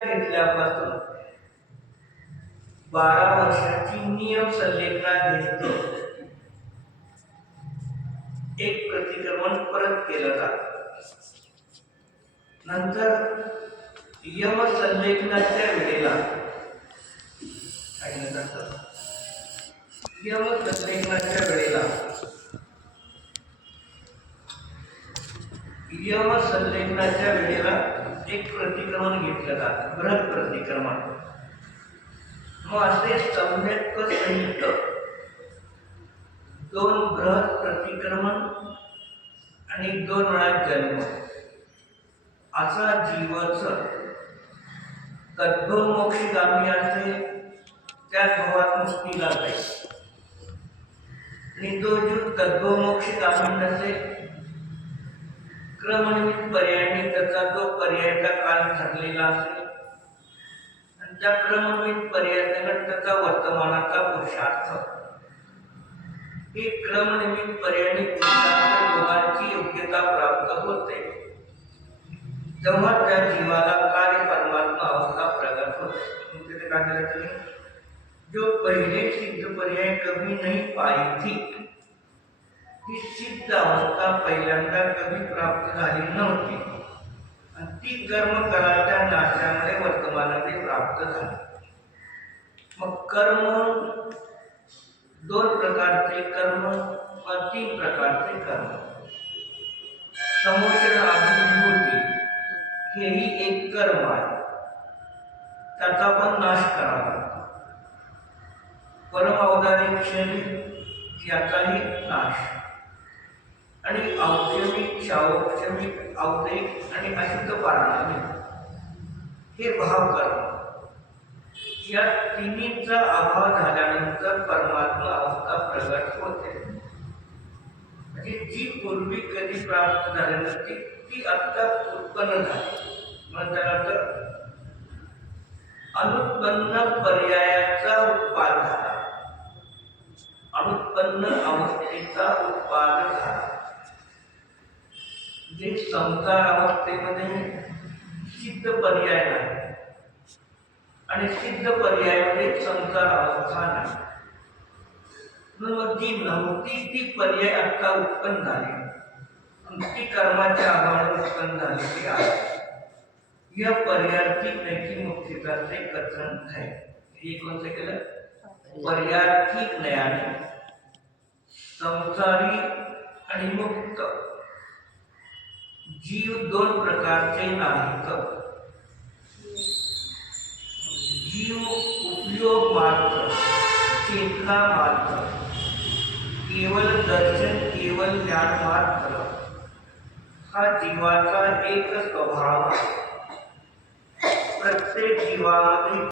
घेतल्यापासून 12 वर्षाची नियम संलेखना घेतो एक प्रतिक्रमण परत केलं जातं. नंतर यम संलेखनाच्या वेळेला यम संलेखनाच्या वेळेला एक प्रतिक्रमण घेतलं जातं, बृहत प्रतिक्रमण. मग असे सम्यक सहित 2 बृहत प्रतिक्रमण आणि 2 वेळा जन्म असा जीवच तद्भव मोक्षगामी असेल त्याच भवात मुक्तीला जाईल, आणि तो जीव तद्भव मोक्षगामी नसेल क्रमनिमित्त पर्यायाने त्याचा जो पर्यायाचा काल ठरलेला असेल आणि त्या क्रमनिमित्त पर्यायाने त्याचा वर्तमानाचा पुरुषार्थ, ही क्रमनिमित्त पर्यायाने पुरुषार्थ दोघांची योग्यता प्राप्त होते तेव्हा त्या जीवाला कार्य परमात्मा अवस्था प्रगट होते. तिथे काय केलं तुम्ही, जो पहिले सिद्ध पर्याय कभी नहीं पाई थी, ती सिद्ध अवस्था पहिल्यांदा कधी प्राप्त झाली नव्हती आणि ती कर्मकालाच्या नाशामुळे वर्तमानामध्ये प्राप्त झाली. मग कर्म 2 प्रकारचे कर्म व 3 प्रकारचे कर्म. समोषण अभिभूती हेही एक कर्म आहे, त्याचा पण नाश करावा लागतो. परम औदारिक क्षणिक याचाही नाश, आणि औक्षमिक क्षौक्षमिक औदयिक आणि अशुद्ध पारमार्थिक हे भाव कर्म. या तिन्हीचा अभाव झाल्यानंतर परमात्मा अवस्था प्रगट होते. म्हणजे जी पूर्वी कधी प्राप्त झाली नसती ती आत्ता उत्पन्न झाली. म्हणून त्यानंतर अनुत्पन्न पर्यायाचा उत्पाद झाला, अनुत्पन्न अवस्थेचा उत्पाद झाला. जे संसार अवस्थेमध्ये सिद्ध पर्याय नाही आणि सिद्ध पर्यायामध्ये संसार अवस्था नाही, म्हणून जी नव्हती ती पर्याय आता उत्पन्न झाली, ती कर्माच्या अभावाने उत्पन्न झालेली आहे. या पर्यार्थी नैकी मुक्तीचे कथन आहे. हे कोणतं केलं, पर्यार्थी ज्ञानी संसारी आणि मुक्त जीव 2 प्रकारचे नाहीत. जीव उपयोग मात्र, चेतना मात्र, केवळ दर्शन, केवळ ज्ञान मात्र हा जीवाचा एक स्वभाव आहे. प्रत्येक जीवामध्ये